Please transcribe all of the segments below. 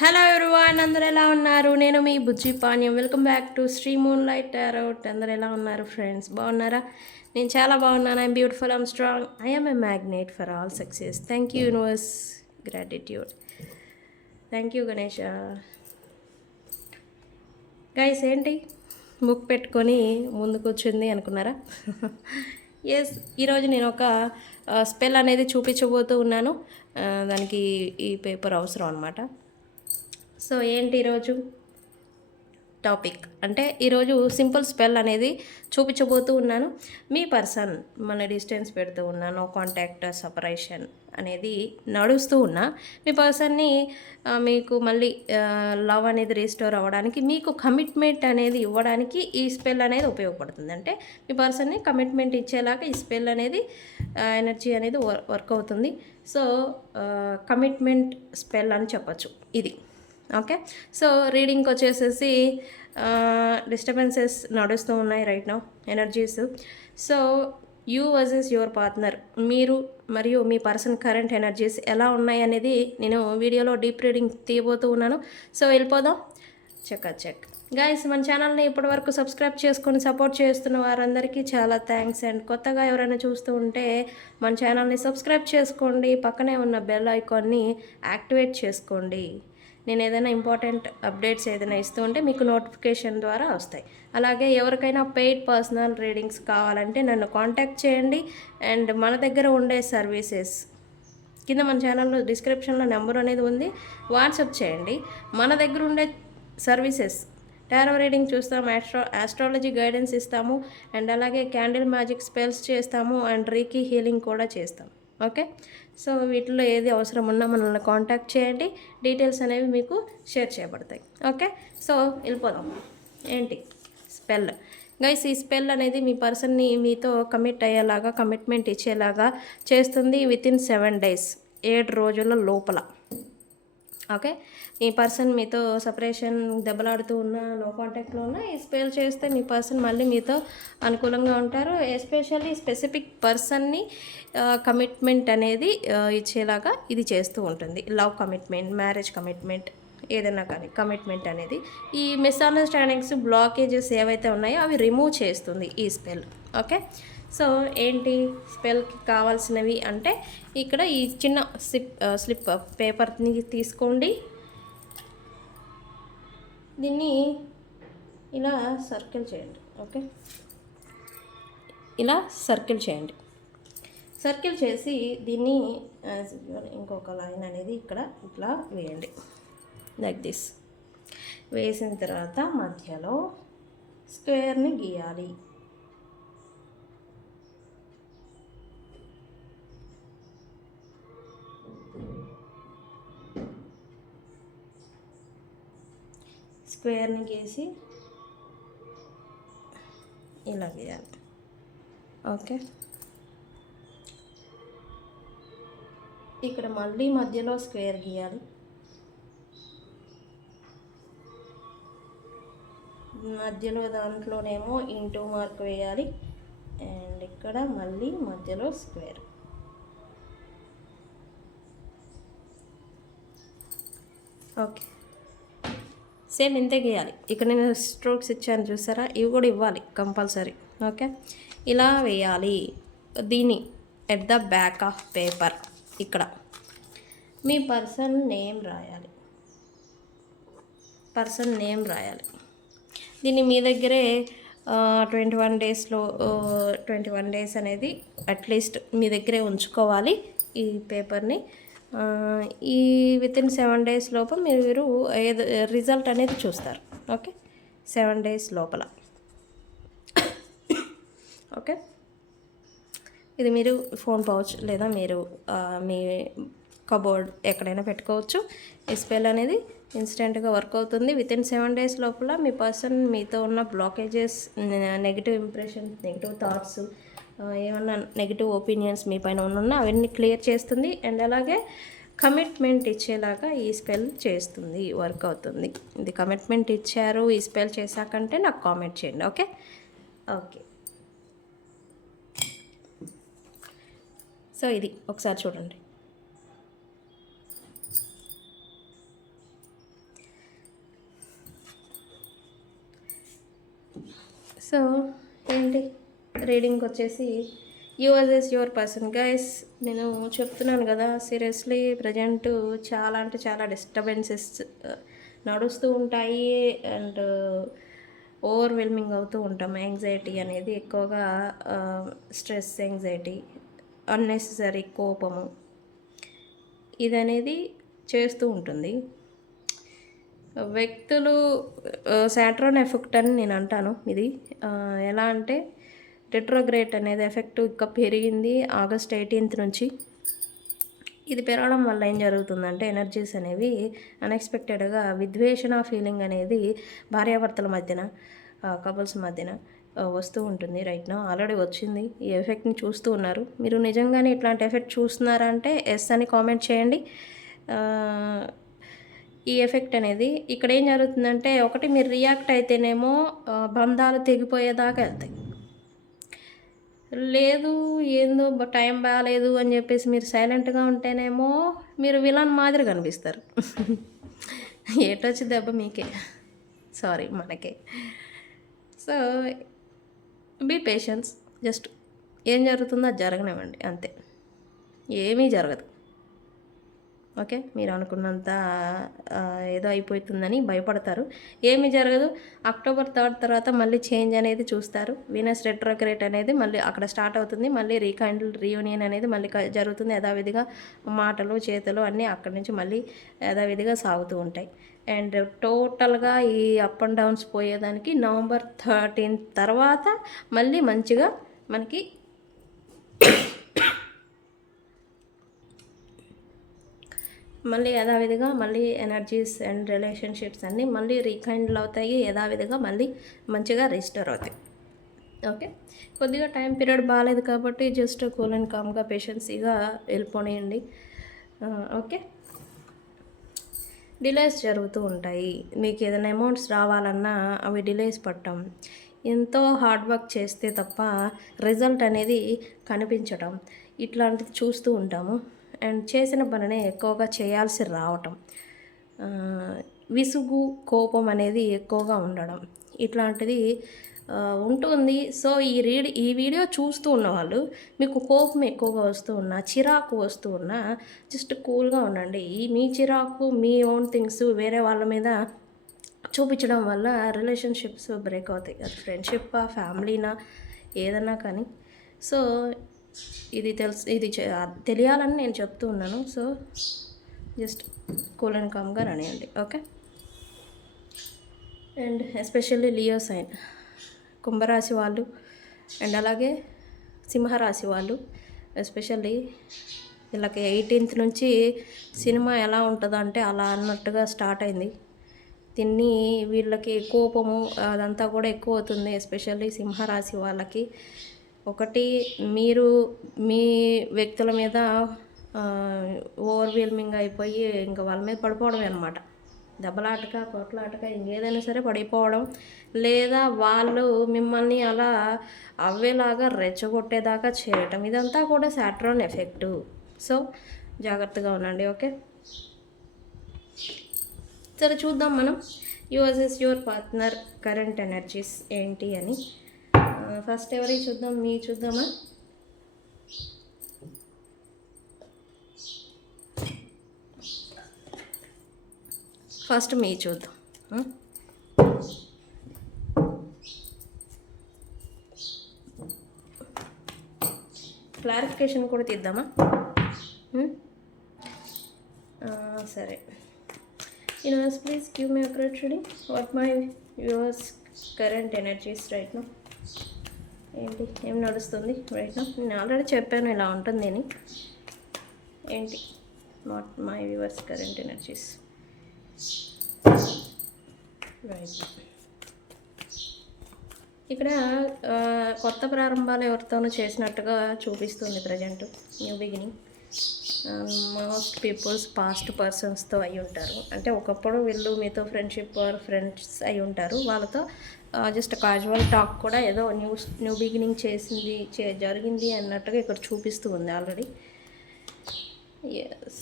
Hello everyone, అందరూ ఎలా ఉన్నారు? నేను మీ బుజ్జి పానీయం. Welcome back to Sri Moon Light Tarot. అందరూ ఎలా ఉన్నారు ఫ్రెండ్స్? బాగున్నారా? నేను చాలా బాగున్నాను. I'm beautiful, I'm strong, I'm a magnet for all success. Thank you universe, gratitude. Thank you Ganesh. Guys ఏంటి బుక్ పెట్టుకొని ముందుకు వచ్చింది అనుకున్నారా? ఎస్, ఈరోజు నేను ఒక స్పెల్ అనేది చూపించబోతూ ఉన్నాను. దానికి ఈ పేపర్ అవసరం అనమాట. సో ఏంటి ఈరోజు టాపిక్ అంటే, ఈరోజు సింపుల్ స్పెల్ అనేది చూపించబోతూ ఉన్నాను. మీ పర్సన్ మన డిస్టెన్స్ పెడుతూ ఉన్నాను, కాంటాక్ట్ సపరేషన్ అనేది నడుస్తూ ఉన్నా మీ పర్సన్ని మీకు మళ్ళీ లవ్ అనేది రీస్టోర్ అవ్వడానికి, మీకు కమిట్మెంట్ అనేది ఇవ్వడానికి ఈ స్పెల్ అనేది ఉపయోగపడుతుంది. అంటే మీ పర్సన్ని కమిట్మెంట్ ఇచ్చేలాగా ఈ స్పెల్ అనేది ఎనర్జీ అనేది వర్క్ అవుతుంది. సో కమిట్మెంట్ స్పెల్ అని చెప్పచ్చు ఇది. ఓకే, సో రీడింగ్కి వచ్చేసేసి డిస్టర్బెన్సెస్ నడుస్తూ ఉన్నాయి right now, energies. So you versus your partner, మీరు మరియు మీ పర్సన్ కరెంట్ ఎనర్జీస్ ఎలా ఉన్నాయి అనేది నేను వీడియోలో డీప్ రీడింగ్ తీయబోతూ ఉన్నాను. సో వెళ్ళిపోదాం. చెక్ గైస్, మన ఛానల్ని ఇప్పటివరకు సబ్స్క్రైబ్ చేసుకొని సపోర్ట్ చేస్తున్న వారందరికీ చాలా థ్యాంక్స్. అండ్ కొత్తగా ఎవరైనా చూస్తూ ఉంటే మన ఛానల్ని సబ్స్క్రైబ్ చేసుకోండి, పక్కనే ఉన్న బెల్ ఐకాన్ని యాక్టివేట్ చేసుకోండి. నేను ఏదైనా ఇంపార్టెంట్ అప్డేట్స్ ఏదైనా ఇస్తూ ఉంటే మీకు నోటిఫికేషన్ ద్వారా వస్తాయి. అలాగే ఎవరికైనా పెయిడ్ పర్సనల్ రీడింగ్స్ కావాలంటే నన్ను కాంటాక్ట్ చేయండి. అండ్ మన దగ్గర ఉండే సర్వీసెస్ కింద మన ఛానల్లో డిస్క్రిప్షన్లో నెంబర్ అనేది ఉంది, వాట్సాప్ చేయండి. మన దగ్గర ఉండే సర్వీసెస్ టారో రీడింగ్ చూస్తాము, ఆస్ట్రాలజీ గైడెన్స్ ఇస్తాము, అండ్ అలాగే క్యాండిల్ మ్యాజిక్ స్పెల్స్ చేస్తాము, అండ్ రీకీ హీలింగ్ కూడా చేస్తాం. ఓకే, సో వీటిలో ఏది అవసరం ఉన్నా మనల్ని కాంటాక్ట్ చేయండి, డీటెయిల్స్ అనేవి మీకు షేర్ చేయబడతాయి. ఓకే, సో వెళ్ళిపోదాం. ఏంటి స్పెల్ గైస్? ఈ స్పెల్ అనేది మీ పర్సన్ని మీతో కమిట్ అయ్యేలాగా, కమిట్మెంట్ ఇచ్చేలాగా చేస్తుంది వితిన్ 7 days, 7 రోజుల లోపల. ఓకే, మీ పర్సన్ మీతో సపరేషన్ దెబ్బలాడుతూ ఉన్నా, నో కాంటాక్ట్లో ఉన్నా ఈ స్పెల్ చేస్తే మీ పర్సన్ మళ్ళీ మీతో అనుకూలంగా ఉంటారు. ఎస్పెషల్లీ స్పెసిఫిక్ పర్సన్ని కమిట్మెంట్ అనేది ఇచ్చేలాగా ఇది చేస్తూ ఉంటుంది. లవ్ కమిట్మెంట్, మ్యారేజ్ కమిట్మెంట్, ఏదైనా కానీ కమిట్మెంట్ అనేది ఈ మిస్అండర్స్టాండింగ్స్, బ్లాకేజెస్ ఏవైతే ఉన్నాయో అవి రిమూవ్ చేస్తుంది ఈ స్పెల్. ఓకే, సో ఏంటి స్పెల్కి కావాల్సినవి అంటే, ఇక్కడ ఈ చిన్న స్లిప్ పేపర్ని తీసుకోండి. దీన్ని ఇలా సర్కిల్ చేయండి. ఓకే, ఇలా సర్కిల్ చేయండి. సర్కిల్ చేసి దీన్ని ఇంకొక లైన్ అనేది ఇక్కడ ఇట్లా వేయండి, లైక్ దిస్. వేసిన తర్వాత మధ్యలో స్క్వేర్ని గీయాలి. స్క్వేర్ని గీసి ఇలా గీయాలి. ఓకే, ఇక్కడ మళ్ళీ మధ్యలో స్క్వేర్ గీయాలి. మధ్యలో దాంట్లోనేమో ఇంటూ మార్క్ వేయాలి. అండ్ ఇక్కడ మళ్ళీ మధ్యలో స్క్వేర్. ఓకే, సేమ్ ఇంతే గీయాలి. ఇక్కడ నేను స్ట్రోక్స్ ఇచ్చాను చూసారా, ఇవి కూడా ఇవ్వాలి కంపల్సరీ. ఓకే, ఇలా వేయాలి. దీన్ని at the back of paper ఇక్కడ మీ పర్సన్ నేమ్ రాయాలి. పర్సన్ నేమ్ రాయాలి. దీన్ని మీ దగ్గరే 21 daysలో 21 days అనేది అట్లీస్ట్ మీ దగ్గరే ఉంచుకోవాలి ఈ పేపర్ని. ఈ వితిన్ 7 days లోపు మీరు ఏదో రిజల్ట్ అనేది చూస్తారు. ఓకే, 7 days లోపల. ఓకే, ఇది మీరు ఫోన్ పౌచ్ లేదా మీరు మీ కబోర్డ్ ఎక్కడైనా పెట్టుకోవచ్చు. ఈ స్పెల్ అనేది ఇన్స్టెంట్గా వర్క్ అవుతుంది. వితిన్ 7 days లోపల మీ పర్సన్ మీతో ఉన్న blockages, negative impressions, negative thoughts, ఏమన్నా నెగిటివ్ ఒపీనియన్స్ మీ పైన ఉన్నా అవన్నీ క్లియర్ చేస్తుంది. అండ్ అలాగే కమిట్మెంట్ ఇచ్చేలాగా ఈ స్పెల్ చేస్తుంది, వర్క్ అవుతుంది. ఇది కమిట్మెంట్ ఇచ్చారు ఈ స్పెల్ చేశాకంటే నాకు కామెంట్ చేయండి. ఓకే ఓకే, సో ఇది ఒకసారి చూడండి. సో ఏంటి రీడింగ్ వచ్చేసి your is your person guys. నేను చెప్తున్నాను కదా, సీరియస్లీ ప్రజెంట్ చాలా అంటే చాలా డిస్టర్బెన్సెస్ నడుస్తూ ఉంటాయి అండ్ ఓవర్వెల్మింగ్ అవుతూ ఉంటాం. యాంగ్జైటీ అనేది ఎక్కువగా, స్ట్రెస్, యాంగ్జైటీ, అన్నెసెసరీ కోపము ఇదనేది చేస్తూ ఉంటుంది. వ్యక్తులు సాట్రాన్ ఎఫెక్ట్ అని నేను అంటాను. ఇది ఎలా అంటే రెట్రోగ్రేడ్ అనేది ఎఫెక్ట్ ఇంకా పెరిగింది ఆగస్ట్ 18th నుంచి. ఇది పెరగడం వల్ల ఏం జరుగుతుందంటే ఎనర్జీస్ అనేవి అన్ఎక్స్పెక్టెడ్గా విద్వేషణ ఫీలింగ్ అనేది భార్యాభర్తల మధ్యన, కపుల్స్ మధ్యన వస్తూ ఉంటుంది. రైట్ నౌ ఆల్రెడీ వచ్చింది. ఈ ఎఫెక్ట్ని చూస్తూ ఉన్నారు. మీరు నిజంగానే ఇట్లాంటి ఎఫెక్ట్ చూస్తున్నారా అంటే ఎస్ అని కామెంట్ చేయండి. ఈ ఎఫెక్ట్ అనేది ఇక్కడ ఏం జరుగుతుందంటే, ఒకటి మీరు రియాక్ట్ అయితేనేమో బంధాలు తెగిపోయేదాకా వెళ్తాయి. లేదు ఏందో టైం బాగాలేదు అని చెప్పేసి మీరు సైలెంట్గా ఉంటేనేమో మీరు విలన్ మాదిరి కనిపిస్తారు. ఏటొచ్చి దెబ్బ మీకే, సారీ మనకే. So be patience. జస్ట్ ఏం జరుగుతుందో అది జరగనివ్వండి, అంతే. ఏమీ జరగదు. ఓకే, మీరు అనుకున్నంత ఏదో అయిపోతుందని భయపడతారు. ఏమీ జరగదు. October 3rd తర్వాత మళ్ళీ చేంజ్ అనేది చూస్తారు. వీనస్ రెట్రోగ్రేడ్ అనేది మళ్ళీ అక్కడ స్టార్ట్ అవుతుంది. మళ్ళీ రీయూనియన్ అనేది మళ్ళీ జరుగుతుంది. యథావిధిగా మాటలు చేతలు అన్నీ అక్కడి నుంచి మళ్ళీ యథావిధిగా సాగుతూ ఉంటాయి. అండ్ టోటల్గా ఈ అప్ అండ్ డౌన్స్ పోయేదానికి November 13th తర్వాత మళ్ళీ మంచిగా మనకి మళ్ళీ యథావిధిగా మళ్ళీ ఎనర్జీస్ అండ్ రిలేషన్షిప్స్ అన్నీ మళ్ళీ రీకైండ్లు అవుతాయి. యథావిధిగా మళ్ళీ మంచిగా రిస్టోర్ అవుతాయి. ఓకే, కొద్దిగా టైం పీరియడ్ బాగాలేదు కాబట్టి జస్ట్ కూల్ అండ్ కామ్గా పేషెన్సీగా వెళ్ళిపోనియండి. ఓకే, డిలేస్ జరుగుతూ ఉంటాయి. మీకు ఏదైనా అమౌంట్స్ రావాలన్నా అవి డిలేస్ పడటం, ఎంతో హార్డ్ వర్క్ చేస్తే తప్ప రిజల్ట్ అనేది కనిపించటం, ఇట్లాంటిది చూస్తూ ఉంటాము. అండ్ చేసిన పనినే ఎక్కువగా చేయాల్సి రావటం, విసుగు, కోపం అనేది ఎక్కువగా ఉండడం, ఇట్లాంటిది ఉంటుంది. సో ఈ వీడియో చూస్తూ ఉన్నవాళ్ళు మీకు కోపం ఎక్కువగా వస్తూ ఉన్నా, చిరాకు వస్తూ ఉన్నా జస్ట్ కూల్గా ఉండండి. మీ చిరాకు, మీ ఓన్ థింగ్స్ వేరే వాళ్ళ మీద చూపించడం వల్ల రిలేషన్షిప్స్ బ్రేక్ అవుతాయి. అది ఫ్రెండ్షిప్, ఫ్యామిలీనా, ఏదన్నా కానీ. సో ఇది తెలియాలని నేను చెప్తూ ఉన్నాను. సో జస్ట్ కూల్ అండ్ కామ్గా రానియండి. Okay, and especially Leo sign, కుంభరాశి వాళ్ళు అండ్ అలాగే సింహరాశి వాళ్ళు ఎస్పెషల్లీ వీళ్ళకి 18th నుంచి సినిమా ఎలా ఉంటుందో అంటే అలా అన్నట్టుగా స్టార్ట్ అయింది. వీళ్ళకి కోపము అదంతా కూడా ఎక్కువ అవుతుంది. ఎస్పెషల్లీ సింహరాశి వాళ్ళకి ఒకటి, మీరు మీ వ్యక్తుల మీద ఓవర్వెల్మింగ్ అయిపోయి ఇంకా వాళ్ళ మీద పడిపోవడమే అనమాట. దెబ్బలాటక, కొట్లాటక, ఇంకేదైనా సరే పడిపోవడం, లేదా వాళ్ళు మిమ్మల్ని అలా అవ్వేలాగా రెచ్చగొట్టేదాకా చేయటం, ఇదంతా కూడా సాట్రాన్ ఎఫెక్టు. సో జాగ్రత్తగా ఉండండి. ఓకే, సరే చూద్దాం మనం yours is your partner current energies ఏంటి అని. ఫస్ట్ ఎవరికి చూద్దాం? మీ చూద్దామా? ఫస్ట్ మీ చూద్దాం. క్లారిఫికేషన్ కూడా తీద్దామా? సరే, universe please give me accurate reading. What my yours current energies right now. ఏంటి, ఏం నడుస్తుంది రైట్ నౌ? నేను ఆల్రెడీ చెప్పాను ఇలా ఉంటుంది అని. ఏంటి what my yours current energies right. ఇక్కడ కొత్త ప్రారంభాలు ఎవరితోనూ చేసినట్టుగా చూపిస్తుంది present. New beginning. Most people's past పర్సన్స్తో అయి ఉంటారు. అంటే ఒకప్పుడు వీళ్ళు మీతో ఫ్రెండ్షిప్ ఆర్ ఫ్రెండ్స్ అయి ఉంటారు. వాళ్ళతో జస్ట్ క్యాజువల్ టాక్ కూడా ఏదో న్యూ బిగినింగ్ జరిగింది అన్నట్టుగా ఇక్కడ చూపిస్తూ ఉంది ఆల్రెడీ. ఎస్,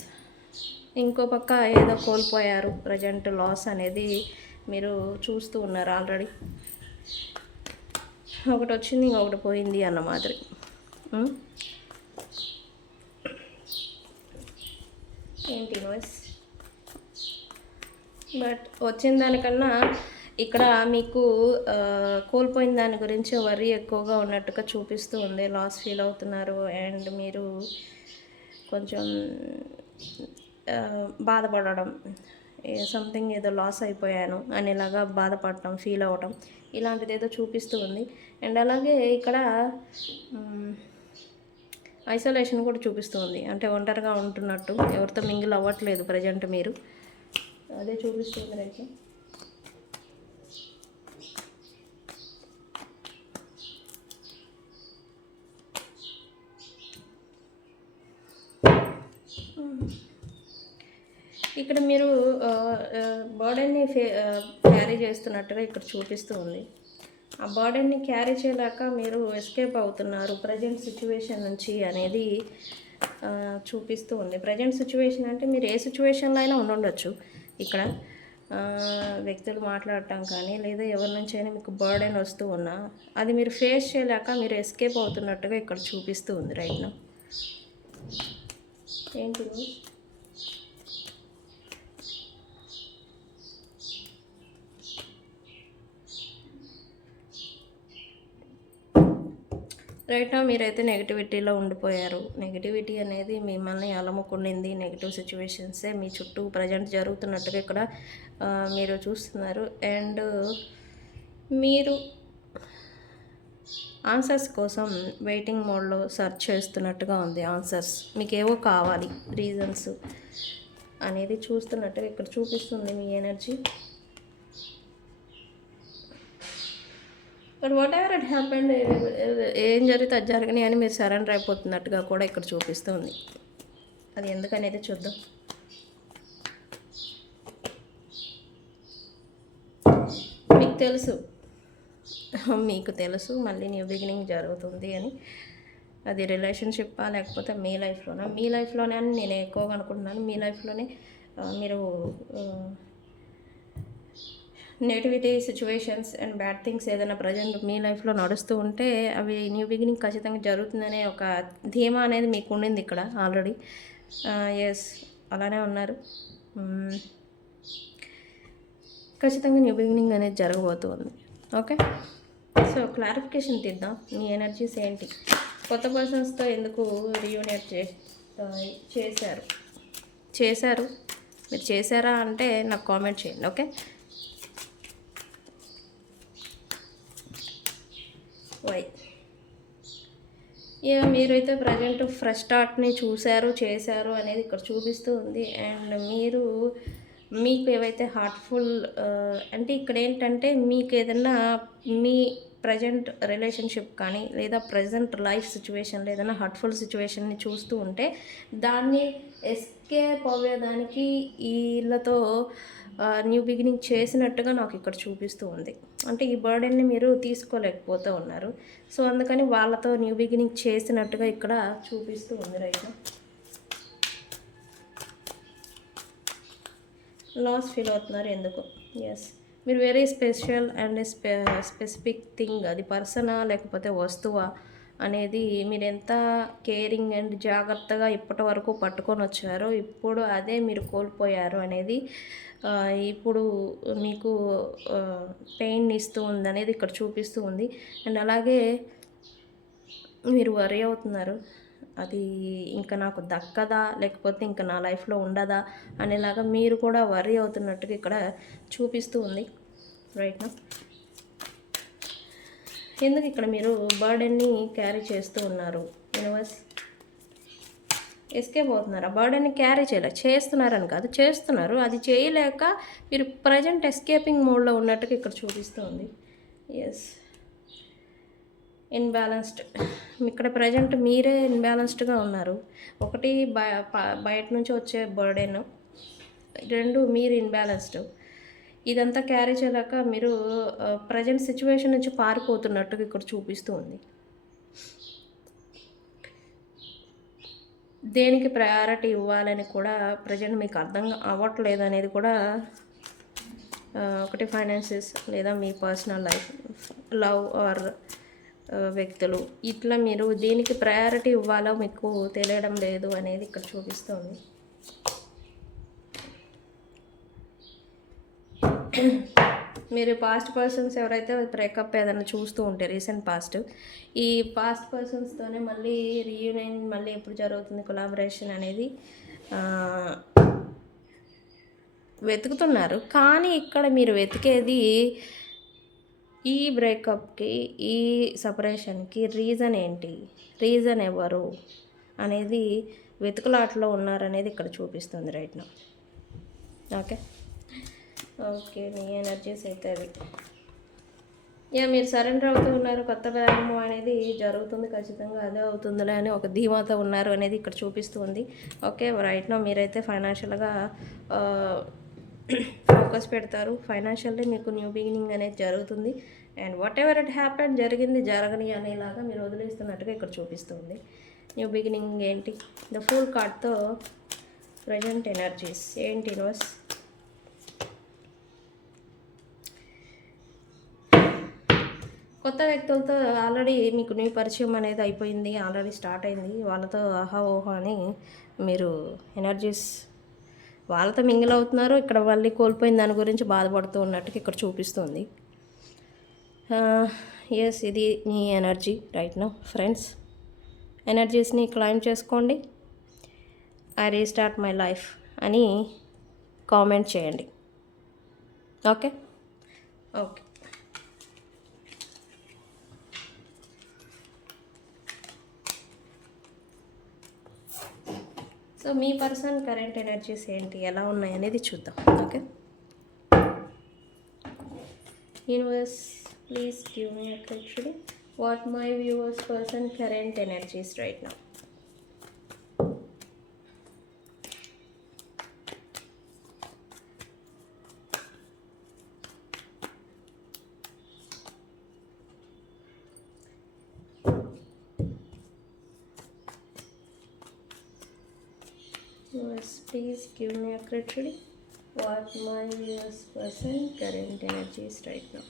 ఇంకో పక్క ఏదో కోల్పోయారు. ప్రజెంట్ లాస్ అనేది మీరు చూస్తూ ఉన్నారు ఆల్రెడీ. ఒకటి వచ్చింది ఇంకొకటి పోయింది అన్న మాదిరి. ఏంటి యూనివర్స్? బట్ వచ్చిన దానికన్నా ఇక్కడ మీకు కోల్పోయిన దాని గురించి వరి ఎక్కువగా ఉన్నట్టుగా చూపిస్తూ ఉంది. లాస్ ఫీల్ అవుతున్నారు అండ్ మీరు కొంచెం బాధపడడం, సంథింగ్ ఏదో లాస్ అయిపోయాను అనేలాగా బాధపడటం, ఫీల్ అవ్వటం ఇలాంటిది ఏదో చూపిస్తూ ఉంది. అండ్ అలాగే ఇక్కడ ఐసోలేషన్ కూడా చూపిస్తుంది, అంటే ఒంటరిగా ఉంటున్నట్టు, ఎవరితో మింగిల్ అవ్వట్లేదు ప్రజెంట్ మీరు, అదే చూపిస్తుంది రైట్. ఇక్కడ మీరు బర్డెన్ని క్యారీ చేస్తున్నట్టుగా ఇక్కడ చూపిస్తూ ఉంది. ఆ బర్డెన్ని క్యారీ చేయలేక మీరు ఎస్కేప్ అవుతున్నారు ప్రజెంట్ సిచ్యువేషన్ నుంచి అనేది చూపిస్తూ ఉంది. ప్రజెంట్ సిచ్యువేషన్ అంటే మీరు ఏ సిచ్యువేషన్లో అయినా ఉండొచ్చు. ఇక్కడ వ్యక్తులు మాట్లాడటం కానీ లేదా ఎవరి నుంచి అయినా మీకు బర్డెన్ వస్తూ ఉన్నా అది మీరు ఫేస్ చేయలేక మీరు ఎస్కేప్ అవుతున్నట్టుగా ఇక్కడ చూపిస్తూ ఉంది రైట్ నౌ. ఏంటి రైట్ నౌ మీరైతే నెగిటివిటీలో ఉండిపోయారు. నెగిటివిటీ అనేది మిమ్మల్ని అలముకుండింది. నెగిటివ్ సిచ్యువేషన్సే మీ చుట్టూ ప్రజెంట్ జరుగుతున్నట్టుగా ఇక్కడ మీరు చూస్తున్నారు. అండ్ మీరు ఆన్సర్స్ కోసం వెయిటింగ్ మోడ్లో సెర్చ్ చేస్తున్నట్టుగా ఉంది. ఆన్సర్స్ మీకు ఏవో కావాలి, రీజన్స్ అనేది చూస్తున్నట్టుగా ఇక్కడ చూపిస్తుంది మీ energy. But whatever it happened, ఏం జరిగితే అది జరగని అని మీరు సరెండర్ అయిపోతున్నట్టుగా కూడా ఇక్కడ చూపిస్తుంది. అది ఎందుకనేది చూద్దాం. మీకు తెలుసు మళ్ళీ న్యూ బిగినింగ్ జరుగుతుంది అని. అది రిలేషన్షిప్పా లేకపోతే మీ లైఫ్లోనే అని నేను ఎక్కువగా అనుకుంటున్నాను. మీ లైఫ్లోనే మీరు negativity situations and bad things ఏదైనా ప్రజెంట్ మీ లైఫ్లో నడుస్తూ ఉంటే అవి న్యూ బిగినింగ్ ఖచ్చితంగా జరుగుతుందనే ఒక ధీమా అనేది మీకు ఉండింది ఇక్కడ ఆల్రెడీ. ఎస్, అలానే ఉన్నారు. ఖచ్చితంగా న్యూ బిగినింగ్ అనేది జరగబోతుంది. ఓకే, సో క్లారిఫికేషన్ తీద్దాం. మీ ఎనర్జీస్ ఏంటి? కొత్త పర్సన్స్తో ఎందుకు రీయూనియట్ చేశారు మీరు చేశారా అంటే నాకు కామెంట్ చేయండి. ఓకే, వై మీరైతే ప్రజెంట్ ఫ్రెష్ స్టార్ట్ని చేశారు అనేది ఇక్కడ చూపిస్తూ ఉంది. అండ్ మీకు ఏవైతే హార్ట్ఫుల్ అంటే ఇక్కడ ఏంటంటే మీకు ఏదైనా మీ ప్రజెంట్ రిలేషన్షిప్ కానీ లేదా ప్రజెంట్ లైఫ్ సిచ్యువేషన్లో ఏదైనా హార్ట్ఫుల్ సిచ్యువేషన్ని చూస్తూ ఉంటే దాన్ని ఎస్కేప్ అవ్వేదానికి వీళ్ళతో న్యూ బిగినింగ్ చేసినట్టుగా నాకు ఇక్కడ చూపిస్తూ ఉంది. అంటే ఈ బర్డెన్ని మీరు తీసుకోలేకపోతూ ఉన్నారు. సో అందుకని వాళ్ళతో న్యూ బిగినింగ్ చేసినట్టుగా ఇక్కడ చూపిస్తూ ఉంది రైట్. లాస్ ఫీల్ అవుతున్నారు ఎందుకు? ఎస్, మీరు very special and specific thing, అది పర్సనా లేకపోతే వస్తువా అనేది మీరు ఎంత కేరింగ్ అండ్ జాగ్రత్తగా ఇప్పటి వరకు పట్టుకొని వచ్చారో ఇప్పుడు అదే మీరు కోల్పోయారు అనేది ఇప్పుడు మీకు పెయిన్ ఇస్తూ ఉంది అనేది ఇక్కడ చూపిస్తూ ఉంది. అండ్ అలాగే మీరు వరీ అవుతున్నారు, అది ఇంకా నాకు దక్కదా లేకపోతే ఇంకా నా లైఫ్లో ఉండదా అనేలాగా మీరు కూడా వరీ అవుతున్నట్టుగా ఇక్కడ చూపిస్తూ ఉంది రైట్ నా. ఎందుకు ఇక్కడ మీరు బర్డెన్ని క్యారీ చేస్తూ ఉన్నారు? యూనివర్స్ ఎస్కేప్ అవుతున్నారు. ఆ బర్డెన్ని క్యారీ చేస్తున్నారని కాదు, చేస్తున్నారు. అది చేయలేక మీరు ప్రజెంట్ ఎస్కేపింగ్ మోడ్లో ఉన్నట్టుగా ఇక్కడ చూపిస్తూ ఉంది. Yes, imbalanced. ఇక్కడ ప్రజెంట్ మీరే ఇన్బ్యాలెన్స్డ్గా ఉన్నారు. ఒకటి బయట నుంచి వచ్చే బర్డెన్, రెండు మీరు ఇన్బ్యాలెన్స్డ్. ఇదంతా క్యారీ చేయలేక మీరు ప్రజెంట్ సిచ్యువేషన్ నుంచి పారిపోతున్నట్టుగా ఇక్కడ చూపిస్తూ ఉంది. దేనికి ప్రయారిటీ ఇవ్వాలని కూడా ప్రజెంట్ మీకు అర్థం అవ్వట్లేదు అనేది కూడా ఒకటి ఫైనాన్సెస్ లేదా మీ పర్సనల్ లైఫ్, లవ్ ఆర్ వ్యక్తులు, ఇట్లా మీరు దేనికి ప్రయారిటీ ఇవ్వాలో మీకు తెలియడం లేదు అనేది ఇక్కడ చూపిస్తుంది. మీరు పాస్ట్ పర్సన్స్ ఎవరైతే బ్రేకప్ ఏదైనా చూస్తూ ఉంటే రీసెంట్ పాస్ట్, ఈ పాస్ట్ పర్సన్స్తోనే మళ్ళీ రీయూనియన్ మళ్ళీ ఎప్పుడు జరుగుతుంది కొలాబరేషన్ అనేది వెతుకుతున్నారు. కానీ ఇక్కడ మీరు వెతికేది ఈ బ్రేకప్కి, ఈ సపరేషన్కి రీజన్ ఏంటి, రీజన్ ఎవరు అనేది వెతుకులాటలో ఉన్నారనేది ఇక్కడ చూపిస్తుంది రైట్ నౌ. ఓకే మీ ఎనర్జీస్ అయితే అవి మీరు సరెండర్ అవుతూ ఉన్నారు. కొత్త ప్రారంభం అనేది జరుగుతుంది, ఖచ్చితంగా అదే అవుతుందిలే అని ఒక ధీమాతో ఉన్నారు అనేది ఇక్కడ చూపిస్తుంది. ఓకే రైట్ నౌ మీరైతే ఫైనాన్షియల్గా ఫోకస్ పెడతారు. ఫైనాన్షియల్లీ మీకు న్యూ బిగినింగ్ అనేది జరుగుతుంది. And what ever it happen, జరిగింది జరగని అనేలాగా మీరు వదిలేస్తున్నట్టుగా ఇక్కడ చూపిస్తుంది. న్యూ బిగినింగ్ ఏంటి, ద ఫుల్ కార్డ్తో ప్రజెంట్ ఎనర్జీస్ ఏంటి యూనివర్స్. కొత్త వ్యక్తులతో ఆల్రెడీ మీకు న్యూ పరిచయం అనేది అయిపోయింది, ఆల్రెడీ స్టార్ట్ అయింది. వాళ్ళతో ఆహా ఓహో అని మీరు ఎనర్జీస్ వాళ్ళతో మింగిల్ అవుతున్నారు. ఇక్కడ మళ్ళీ కోల్పోయిన దాని గురించి బాధపడుతూ ఉన్నట్టుగా ఇక్కడ చూపిస్తుంది. ఎస్ ఇది మీ ఎనర్జీ రైట్ నౌ ఫ్రెండ్స్. ఎనర్జీస్ని క్లైమ్ చేసుకోండి. ఐ రీస్టార్ట్ మై లైఫ్ అని కామెంట్ చేయండి. ఓకే. సో మీ పర్సన్ కరెంట్ ఎనర్జీస్ ఏంటి, ఎలా ఉన్నాయి అనేది చూద్దాం. Okay universe please give me a clarity what my viewers person current energies right now. Viewers please give me a clarity what my viewers person current energies right now.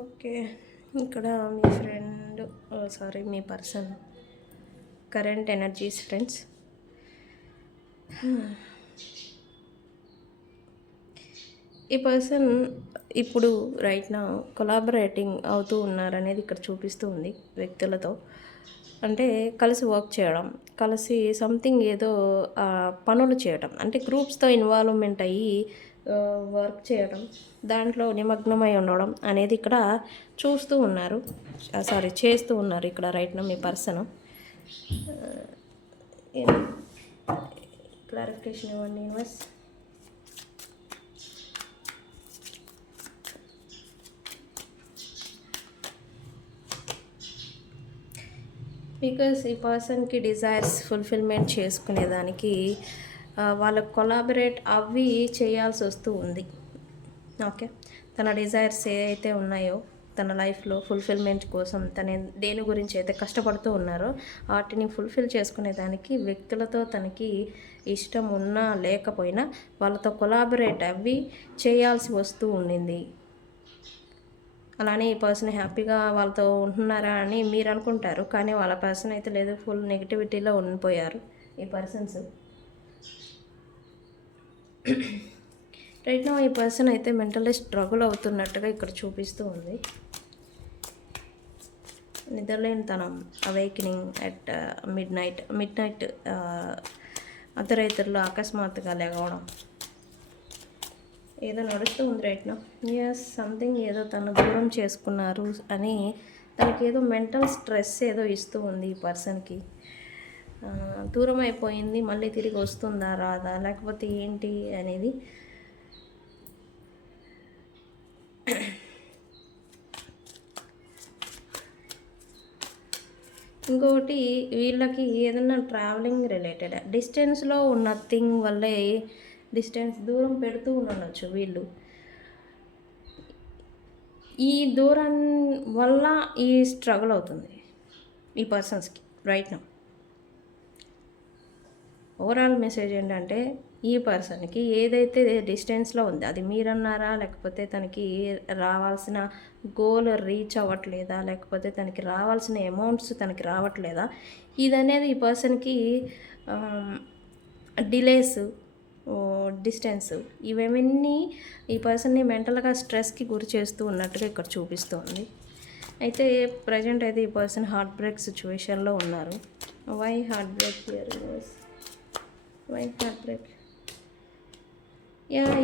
Okay ఇక్కడ మీ friend మీ person current energies friends. ఈ person ఇప్పుడు right నా collaborating అవుతూ ఉన్నారనేది ఇక్కడ చూపిస్తూ ఉంది వ్యక్తులతో. అంటే కలిసి వర్క్ చేయడం, కలిసి సంథింగ్ ఏదో పనులు చేయడం, అంటే గ్రూప్స్తో ఇన్వాల్వ్మెంట్ అయ్యి వర్క్ చేయడం, దాంట్లో నిమగ్నమై ఉండడం అనేది ఇక్కడ చేస్తూ ఉన్నారు ఇక్కడ రైట్ నా మీ పర్సన్. క్లారిఫికేషన్ ఇవ్వండి యూనివర్స్. బికాస్ ఈ పర్సన్కి డిజైర్స్ ఫుల్ఫిల్మెంట్ చేసుకునేదానికి వాళ్ళకు కొలాబరేట్ అవి చేయాల్సి వస్తూ ఉంది. ఓకే తన డిజైర్స్ ఏవైతే ఉన్నాయో తన లైఫ్లో ఫుల్ఫిల్మెంట్ కోసం తన దేని గురించి అయితే కష్టపడుతూ ఉన్నారో వాటిని ఫుల్ఫిల్ చేసుకునేదానికి వ్యక్తులతో తనకి ఇష్టం ఉన్నా లేకపోయినా వాళ్ళతో కొలాబరేట్ అవి చేయాల్సి వస్తూ ఉండింది. అలానే ఈ పర్సన్ హ్యాపీగా వాళ్ళతో ఉంటున్నారా అని మీరు అనుకుంటారు, కానీ వాళ్ళ పర్సన్ అయితే లేదు, ఫుల్ నెగిటివిటీలో ఉండిపోయారు ఈ పర్సన్స్. రైట్ నౌ ఈ పర్సన్ అయితే మెంటల్లీ స్ట్రగుల్ అవుతున్నట్టుగా ఇక్కడ చూపిస్తూ ఉంది. నిద్రలేనితనం, అవేకనింగ్ అట్ మిడ్ నైట్ అర్ధరాత్రుల్లో అకస్మాత్తుగా లేవడం, ఏదో నడుస్తూ ఉంది రైట్ నో. ఎస్, సంథింగ్ ఏదో తను దూరం చేసుకున్నారు అని తనకి ఏదో మెంటల్ స్ట్రెస్ ఏదో ఇస్తూ ఉంది ఈ పర్సన్కి. దూరం అయిపోయింది, మళ్ళీ తిరిగి వస్తుందా రాదా లేకపోతే ఏంటి అనేది. ఇంకొకటి, వీళ్ళకి ఏదైనా ట్రావెలింగ్ రిలేటెడ్ డిస్టెన్స్లో ఉన్న థింగ్ వల్లే డిస్టెన్స్ దూరం పెడుతూ ఉండొచ్చు వీళ్ళు. ఈ దూరం వల్ల ఈ స్ట్రగుల్ అవుతుంది ఈ పర్సన్స్కి రైట్ నౌ. ఓవరాల్ మెసేజ్ ఏంటంటే, ఈ పర్సన్కి ఏదైతే డిస్టెన్స్లో ఉంది, అది మీరన్నారా లేకపోతే తనకి రావాల్సిన గోల్ రీచ్ అవ్వట్లేదా లేకపోతే తనకి రావాల్సిన అమౌంట్స్ తనకి రావట్లేదా, ఇదనేది ఈ పర్సన్కి డిలేస్, డిస్టెన్స్, ఇవేమన్నీ ఈ పర్సన్ని మెంటల్గా స్ట్రెస్కి గురి చేస్తూ ఉన్నట్టుగా ఇక్కడ చూపిస్తోంది. అయితే ప్రజెంట్ అయితే ఈ పర్సన్ హార్ట్ బ్రేక్ సిచ్యువేషన్లో ఉన్నారు. Why heartbreak here? Why heartbreak?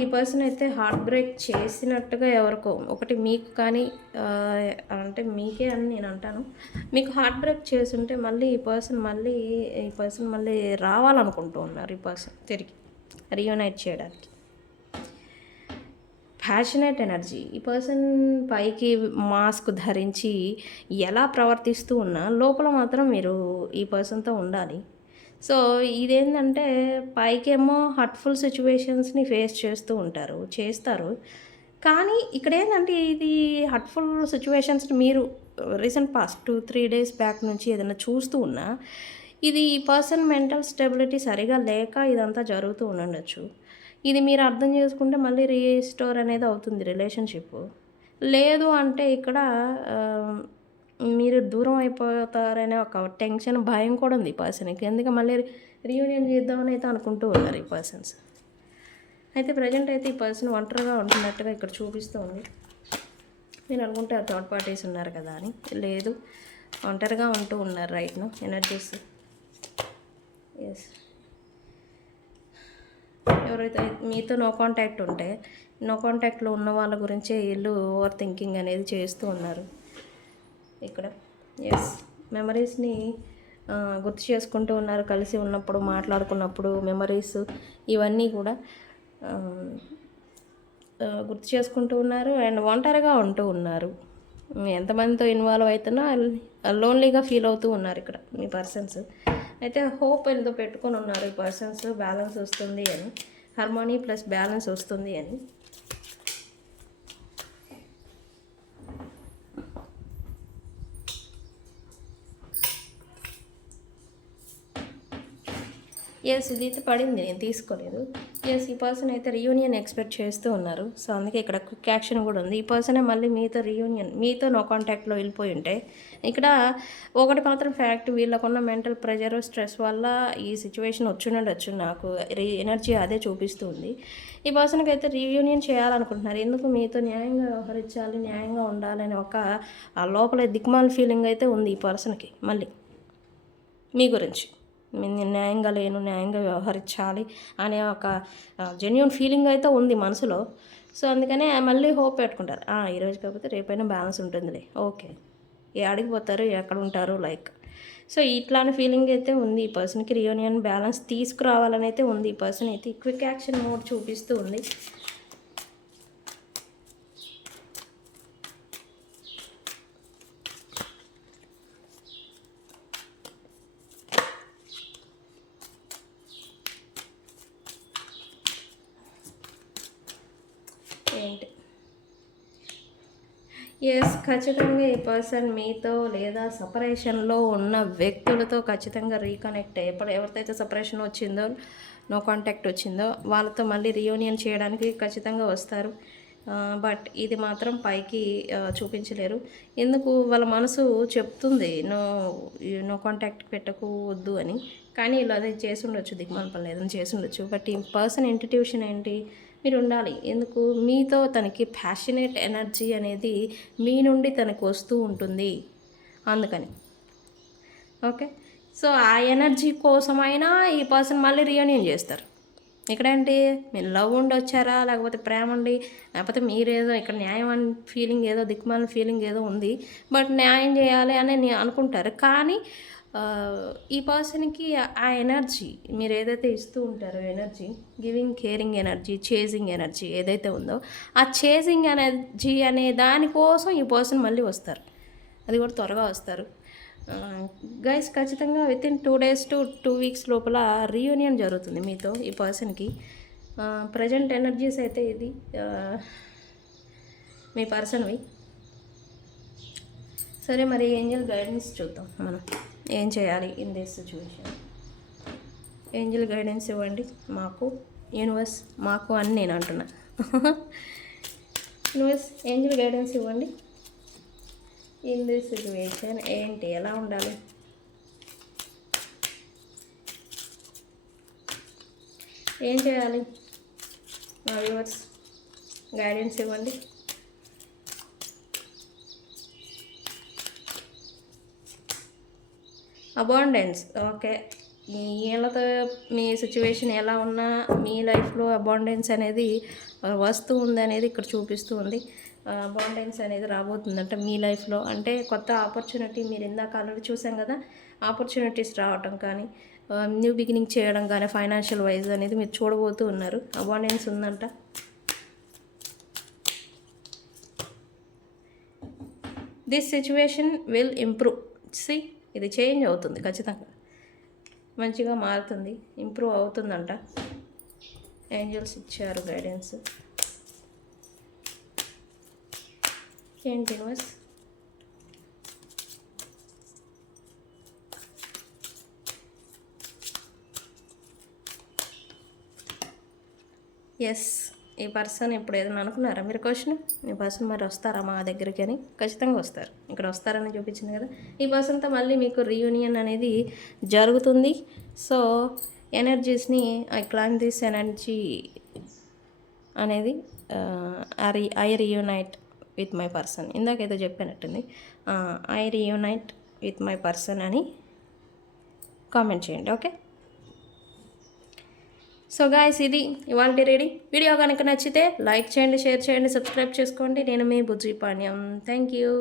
ఈ పర్సన్ అయితే హార్ట్ బ్రేక్ చేసినట్టుగా ఎవరికో ఒకటి మీకు కానీ, అంటే మీకే అని నేను అంటాను. మీకు హార్ట్ బ్రేక్ చేస్తుంటే మళ్ళీ ఈ పర్సన్ మళ్ళీ రావాలనుకుంటూ ఉన్నారు. ఈ పర్సన్ తిరిగి రీయూనైట్ చేయడానికి. Passionate energy. ఈ పర్సన్ పైకి మాస్క్ ధరించి ఎలా ప్రవర్తిస్తూ ఉన్నా లోపల మాత్రం మీరు ఈ పర్సన్తో ఉండాలి. సో ఇదేంటంటే, పైకేమో హర్ట్ఫుల్ సిచ్యువేషన్స్ని ఫేస్ చేస్తారు. కానీ ఇక్కడ ఏంటంటే, ఇది హర్ట్ఫుల్ సిచ్యువేషన్స్ని మీరు రీసెంట్ పాస్ట్ 2-3 days బ్యాక్ నుంచి ఏదైనా చూస్తూ ఉన్నా, ఇది ఈ పర్సన్ మెంటల్ స్టెబిలిటీ సరిగా లేక ఇదంతా జరుగుతూ ఉండొచ్చు. ఇది మీరు అర్థం చేసుకుంటే మళ్ళీ రీస్టోర్ అనేది అవుతుంది రిలేషన్షిప్. లేదు అంటే ఇక్కడ మీరు దూరం అయిపోతారనే ఒక టెన్షన్, భయం కూడా ఉంది ఈ పర్సన్కి. ఎందుకంటే మళ్ళీ రీయూనియన్ చేద్దామని అయితే అనుకుంటూ ఉన్నారు ఈ పర్సన్స్. అయితే ప్రజెంట్ అయితే ఈ పర్సన్ ఒంటరిగా ఉంటున్నట్టుగా ఇక్కడ చూపిస్తూ ఉంది. నేను అనుకుంటే థర్డ్ పార్టీస్ ఉన్నారు కదా అని. లేదు, ఒంటరిగా ఉంటూ ఉన్నారు రైట్ నో ఎనర్జీస్. ఎస్, ఎవరైతే మీతో నో కాంటాక్ట్లో ఉన్న వాళ్ళ గురించే వీళ్ళు ఓవర్ థింకింగ్ అనేది చేస్తూ ఉన్నారు ఇక్కడ. ఎస్, మెమరీస్ని గుర్తు చేసుకుంటూ ఉన్నారు. కలిసి ఉన్నప్పుడు, మాట్లాడుకున్నప్పుడు మెమరీస్ ఇవన్నీ కూడా గుర్తు చేసుకుంటూ ఉన్నారు. అండ్ ఒంటరిగా ఉంటూ ఉన్నారు. ఎంతమందితో ఇన్వాల్వ్ అవుతున్నా లోన్లీగా ఫీల్ అవుతూ ఉన్నారు ఇక్కడ మీ పర్సన్స్. అయితే హోప్ ఏదో పెట్టుకొని ఉన్నారు ఈ పర్సన్స్, బ్యాలెన్స్ వస్తుంది అని, హార్మోనీ ప్లస్ బ్యాలెన్స్ వస్తుంది అని. ఎస్, ఇది అయితే పడింది, నేను తీసుకోలేదు. ఎస్, ఈ పర్సన్ అయితే రీయూనియన్ ఎక్స్పెక్ట్ చేస్తూ ఉన్నారు. సో అందుకే ఇక్కడ క్విక్ యాక్షన్ కూడా ఉంది. ఈ పర్సనే మళ్ళీ మీతో నో కాంటాక్ట్లో వెళ్ళిపోయి ఉంటే, ఇక్కడ ఒకటి మాత్రం ఫ్యాక్ట్, వీళ్ళకున్న మెంటల్ ప్రెషర్, స్ట్రెస్ వల్ల ఈ సిచ్యువేషన్ వచ్చుండొచ్చు. నాకు ఎనర్జీ అదే చూపిస్తుంది. ఈ పర్సన్కి అయితే రీయూనియన్ చేయాలనుకుంటున్నారు. ఎందుకు మీతో న్యాయంగా వ్యవహరించాలి, న్యాయంగా ఉండాలని ఒక లోపల దిక్మాల్ ఫీలింగ్ అయితే ఉంది ఈ పర్సన్కి. మళ్ళీ మీ గురించి నేను న్యాయంగా వ్యవహరించాలి అనే ఒక జెన్యూన్ ఫీలింగ్ అయితే ఉంది మనసులో. సో అందుకనే మళ్ళీ హోప్ పెట్టుకుంటారు, ఈరోజు కాకపోతే రేపైనా బ్యాలెన్స్ ఉంటుందిలే, ఓకే, అడిగిపోతారు, ఎక్కడ ఉంటారు లైక్. సో ఇట్లాంటి ఫీలింగ్ అయితే ఉంది ఈ పర్సన్కి. రీయూనియన్ బ్యాలెన్స్ తీసుకురావాలని అయితే ఉంది ఈ పర్సన్ అయితే. క్విక్ యాక్షన్ మోడ్ చూపిస్తూ ఉంది. ఏంటి? ఎస్, ఖచ్చితంగా ఈ పర్సన్ మీతో లేదా సపరేషన్లో ఉన్న వ్యక్తులతో ఖచ్చితంగా రీకనెక్ట్ ఎవరితో సపరేషన్ వచ్చిందో, నో కాంటాక్ట్ వచ్చిందో వాళ్ళతో మళ్ళీ రీయూనియన్ చేయడానికి ఖచ్చితంగా వస్తారు. బట్ ఇది మాత్రం పైకి చూపించలేరు. ఎందుకు? వాళ్ళ మనసు చెప్తుంది నో కాంటాక్ట్ పెట్టకు వద్దు అని. కానీ ఇలా అదే చేసి ఉండొచ్చు, దిగ్మాల పని లేదని చేసి ఉండొచ్చు. బట్ ఈ పర్సన్ ఇంట్యూషన్ ఏంటి? మీరు ఉండాలి. ఎందుకు? మీతో తనకి ప్యాషనేట్ ఎనర్జీ అనేది మీ నుండి తనకు వస్తూ ఉంటుంది. అందుకని. ఓకే. సో ఆ ఎనర్జీ కోసమైనా ఈ పర్సన్ మళ్ళీ రీయూనియన్ చేస్తారు. ఇక్కడేంటి మీరు లవ్ ఉండి వచ్చారా, లేకపోతే ప్రేమ ఉండి, లేకపోతే మీరేదో ఇక్కడ న్యాయం అని ఫీలింగ్ ఏదో దిక్కుమాలిన ఫీలింగ్ ఏదో ఉంది. బట్ న్యాయం చేయాలి అని అనుకుంటారు. కానీ ఈ పర్సన్కి ఆ ఎనర్జీ మీరు ఏదైతే ఇస్తూ ఉంటారో energy, giving caring energy, chasing energy ఏదైతే ఉందో ఆ చేజింగ్ ఎనర్జీ అనే దానికోసం ఈ పర్సన్ మళ్ళీ వస్తారు. అది కూడా త్వరగా వస్తారు. గైస్ ఖచ్చితంగా వితిన్ 2 days టు 2 weeks లోపల రీయూనియన్ జరుగుతుంది మీతో ఈ పర్సన్కి. ప్రజెంట్ ఎనర్జీస్ అయితే ఇది మీ పర్సన్వి. సరే, మరి ఏంజల్ గైడెన్స్ చూద్దాం మనం. ఏం చేయాలి in this situation? Angel guidance ఇవ్వండి మాకు యూనివర్స్. మాకు అని నేను అంటున్నా. యూనివర్స్ ఏంజల్ గైడెన్స్ ఇవ్వండి ఇన్ దిస్ సిచ్యువేషన్. ఏంటి, ఎలా ఉండాలి? ఏం చేయాలి? మా వ్యూవర్స్ గైడెన్స్ ఇవ్వండి. అబాండెన్స్. ఓకే, వీళ్ళతో మీ సిచ్యువేషన్ ఎలా ఉన్నా మీ లైఫ్లో అబాండెన్స్ అనేది వస్తూ ఉంది అనేది ఇక్కడ చూపిస్తూ ఉంది. అబాండెన్స్ అనేది రాబోతుందంట మీ లైఫ్లో. అంటే కొత్త ఆపర్చునిటీ, మీరు ఇందాక ఆల్రెడీ చూసాం కదా, ఆపర్చునిటీస్ రావటం కానీ, న్యూ బిగినింగ్ చేయడం కానీ, ఫైనాన్షియల్ వైజ్ అనేది మీరు చూడబోతూ ఉన్నారు. అబాండెన్స్ ఉందంట. This situation will improve. ఇది చేంజ్ అవుతుంది ఖచ్చితంగా, మంచిగా మారుతుంది, ఇంప్రూవ్ అవుతుందంట. ఏంజల్స్ ఇచ్చారు గైడెన్స్. ఏంటి యూనివర్స్? ఎస్, ఈ పర్సన్ ఇప్పుడు ఏదైనా అనుకున్నారా మీరు క్వశ్చన్? ఈ పర్సన్ మరి వస్తారా మా దగ్గరికి అని? ఖచ్చితంగా వస్తారు. ఇక్కడ వస్తారని చూపించింది కదా. ఈ పర్సన్తో మళ్ళీ మీకు రీయూనియన్ అనేది జరుగుతుంది. సో ఎనర్జీస్ని ఐ క్లైమ్ దిస్ ఎనర్జీ అనేది I reunite with my person. ఇందాకేదో చెప్పినట్టుంది. I reunite with my person అని కామెంట్ చేయండి. ఓకే. సో గాయ్స్, ఇది ఇవాళ రీడింగ్. వీడియో కనుక నచ్చితే లైక్ చేయండి, షేర్ చేయండి, సబ్స్క్రైబ్ చేసుకోండి. నేను మీ బుజ్జి పాణ్యం. Thank you.